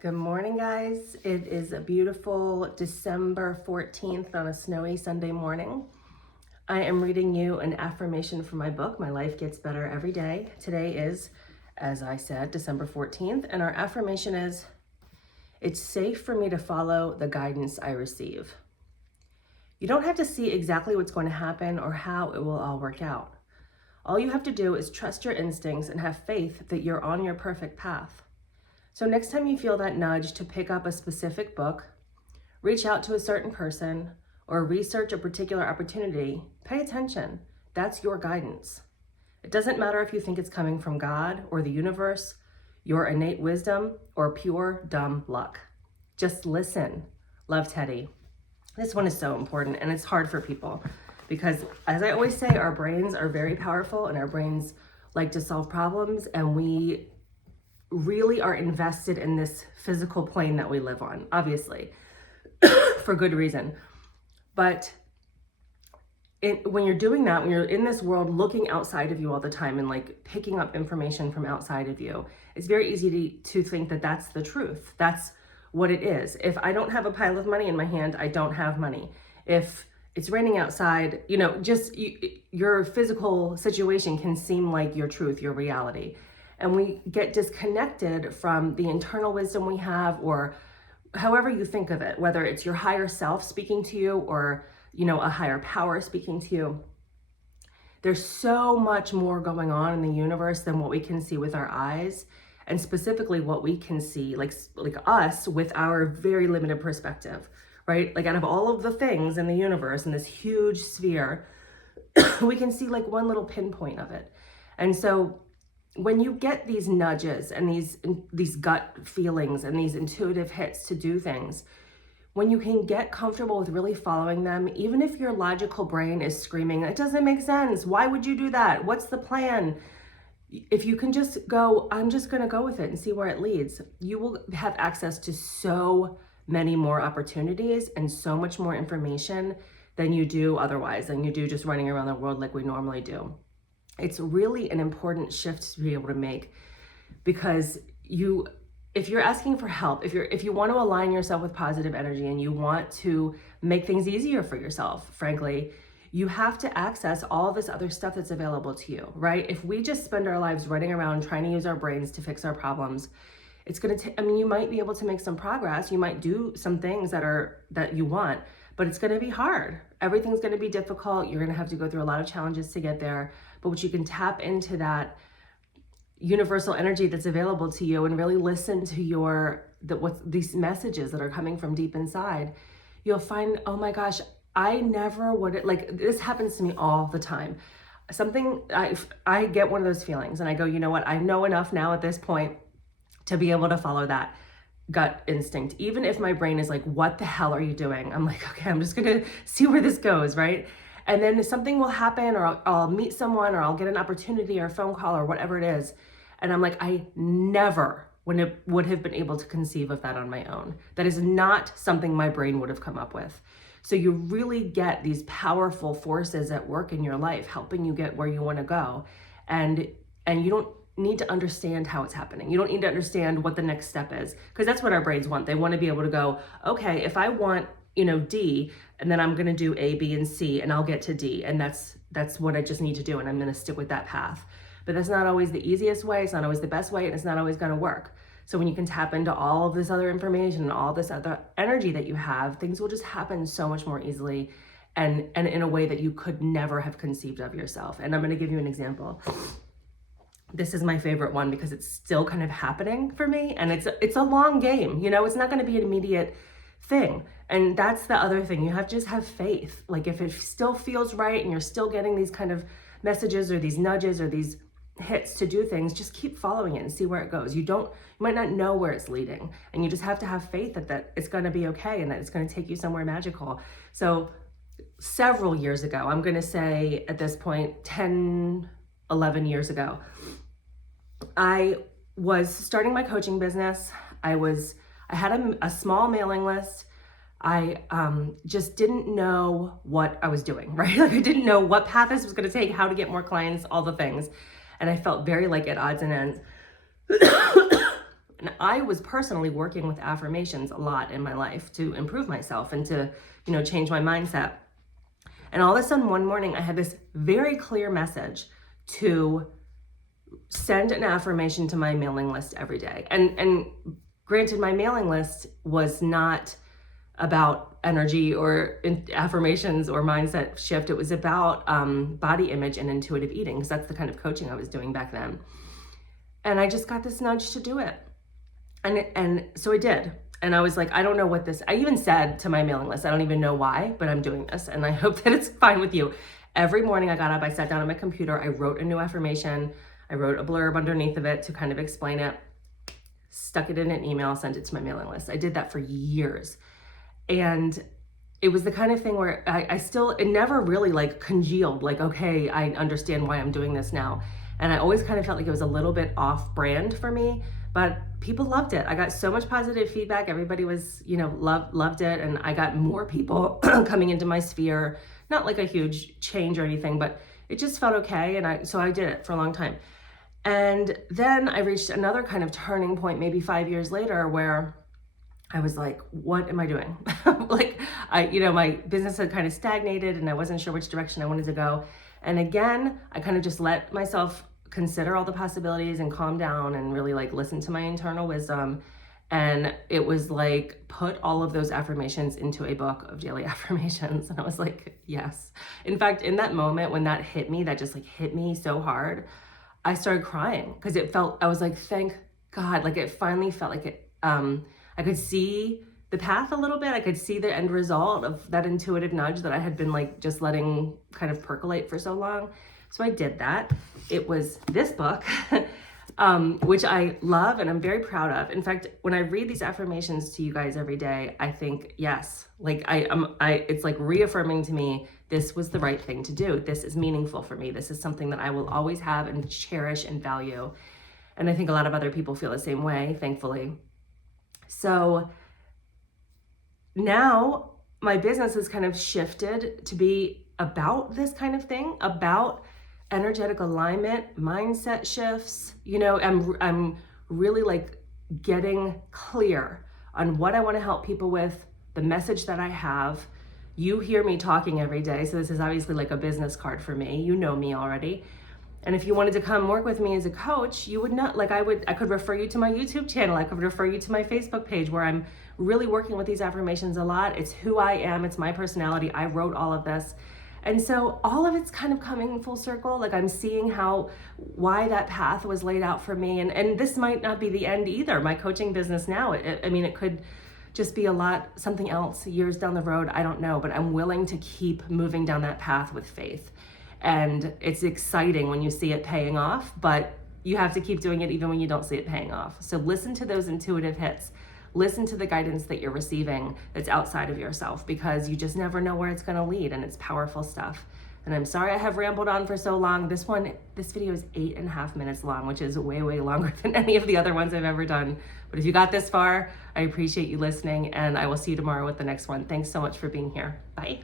Good morning, guys. It is a beautiful December 14th on a snowy Sunday morning. I am reading you an affirmation from my book, My Life Gets Better Every Day. Today is, as I said, December 14th, and our affirmation is, it's safe for me to follow the guidance I receive. You don't have to see exactly what's going to happen or how it will all work out. All you have to do is trust your instincts and have faith that you're on your perfect path. So next time you feel that nudge to pick up a specific book, reach out to a certain person, or research a particular opportunity, pay attention. That's your guidance. It doesn't matter if you think it's coming from God or the universe, your innate wisdom, or pure dumb luck. Just listen. Love, Teddy. This one is so important, and it's hard for people because, as I always say, our brains are very powerful and our brains like to solve problems, and we really are invested in this physical plane that we live on, obviously, for good reason. But when you're doing that, when you're in this world looking outside of you all the time and like picking up information from outside of you, it's very easy to think that that's the truth. That's what it is. If I don't have a pile of money in my hand, I don't have money. If it's raining outside, your physical situation can seem like your truth, your reality. And we get disconnected from the internal wisdom we have, or however you think of it, whether it's your higher self speaking to you or, a higher power speaking to you. There's so much more going on in the universe than what we can see with our eyes, and specifically what we can see, like us, with our very limited perspective, right? Like out of all of the things in the universe in this huge sphere, we can see like one little pinpoint of it. And so when you get these nudges and these gut feelings and these intuitive hits to do things, when you can get comfortable with really following them, even if your logical brain is screaming, it doesn't make sense, why would you do that? What's the plan? If you can just go, I'm just going to go with it and see where it leads, you will have access to so many more opportunities and so much more information than you do otherwise, than you do just running around the world like we normally do. It's really an important shift to be able to make, because if you're asking for help, if you want to align yourself with positive energy and you want to make things easier for yourself, frankly, you have to access all this other stuff that's available to you, right? If we just spend our lives running around trying to use our brains to fix our problems, it's going to you might be able to make some progress. You might do some things that you want, but it's going to be hard. Everything's going to be difficult. You're going to have to go through a lot of challenges to get there. But what you can tap into that universal energy that's available to you and really listen to these messages that are coming from deep inside, you'll find, oh my gosh, I never would, this happens to me all the time. I get one of those feelings and I go, you know what? I know enough now at this point to be able to follow that gut instinct. Even if my brain is like, what the hell are you doing? I'm like, okay, I'm just going to see where this goes, right? And then something will happen, or I'll meet someone, or I'll get an opportunity or a phone call or whatever it is. And I'm like, I never would have been able to conceive of that on my own. That is not something my brain would have come up with. So you really get these powerful forces at work in your life, helping you get where you want to go. And you don't need to understand how it's happening. You don't need to understand what the next step is, because that's what our brains want. They want to be able to go, okay, if I want D, and then I'm going to do A, B, and C, and I'll get to D. And that's what I just need to do. And I'm going to stick with that path. But that's not always the easiest way. It's not always the best way. And it's not always going to work. So when you can tap into all of this other information and all this other energy that you have, things will just happen so much more easily and in a way that you could never have conceived of yourself. And I'm going to give you an example. This is my favorite one because it's still kind of happening for me. And it's a long game. It's not going to be an immediate thing. And that's the other thing. You have to just have faith. Like if it still feels right and you're still getting these kind of messages or these nudges or these hits to do things, just keep following it and see where it goes. You might not know where it's leading, and you just have to have faith that it's going to be okay and that it's going to take you somewhere magical. So several years ago, I'm going to say at this point, 10, 11 years ago, I was starting my coaching business. I had a small mailing list. I just didn't know what I was doing, right? Like I didn't know what path this was going to take, how to get more clients, all the things. And I felt very like at odds and ends. And I was personally working with affirmations a lot in my life to improve myself and to, change my mindset. And all of a sudden one morning I had this very clear message to send an affirmation to my mailing list every day. And granted, my mailing list was not about energy or affirmations or mindset shift. It was about body image and intuitive eating, because that's the kind of coaching I was doing back then. And I just got this nudge to do it. And so I did. And I was like, I don't know what this, I even said to my mailing list, I don't even know why, but I'm doing this. And I hope that it's fine with you. Every morning I got up, I sat down on my computer, I wrote a new affirmation. I wrote a blurb underneath of it to kind of explain it, stuck it in an email, sent it to my mailing list. I did that for years. And it was the kind of thing where it never really like congealed, like, okay, I understand why I'm doing this now. And I always kind of felt like it was a little bit off brand for me, but people loved it. I got so much positive feedback. Everybody was, loved it. And I got more people coming into my sphere, not like a huge change or anything, but it just felt okay. And so I did it for a long time. And then I reached another kind of turning point, maybe 5 years later, where I was like, what am I doing? My business had kind of stagnated and I wasn't sure which direction I wanted to go. And again, I kind of just let myself consider all the possibilities and calm down and really like listen to my internal wisdom. And it was like, put all of those affirmations into a book of daily affirmations. And I was like, yes. In fact, in that moment when that hit me, that just like hit me so hard, I started crying because I was like, thank God. Like it finally felt like it, I could see the path a little bit. I could see the end result of that intuitive nudge that I had been like just letting kind of percolate for so long. So I did that. It was this book, which I love and I'm very proud of. In fact, when I read these affirmations to you guys every day, I think, yes, like it's like reaffirming to me, this was the right thing to do. This is meaningful for me. This is something that I will always have and cherish and value. And I think a lot of other people feel the same way, thankfully. So now my business has kind of shifted to be about this kind of thing, about energetic alignment, mindset shifts. I'm really like getting clear on what I want to help people with, the message that I have. You hear me talking every day, so this is obviously like a business card for me. You know me already. And if you wanted to come work with me as a coach, you would not, like I could refer you to my YouTube channel. I could refer you to my Facebook page where I'm really working with these affirmations a lot. It's who I am. It's my personality. I wrote all of this. And so all of it's kind of coming full circle. Like I'm seeing why that path was laid out for me. And this might not be the end either. My coaching business now, it could just be something else years down the road. I don't know, but I'm willing to keep moving down that path with faith. And it's exciting when you see it paying off, but you have to keep doing it even when you don't see it paying off. So listen to those intuitive hits. Listen to the guidance that you're receiving that's outside of yourself, because you just never know where it's going to lead, and it's powerful stuff. And I'm sorry I have rambled on for so long. This video is 8.5 minutes long, which is way, way longer than any of the other ones I've ever done. But if you got this far, I appreciate you listening, and I will see you tomorrow with the next one. Thanks so much for being here. Bye.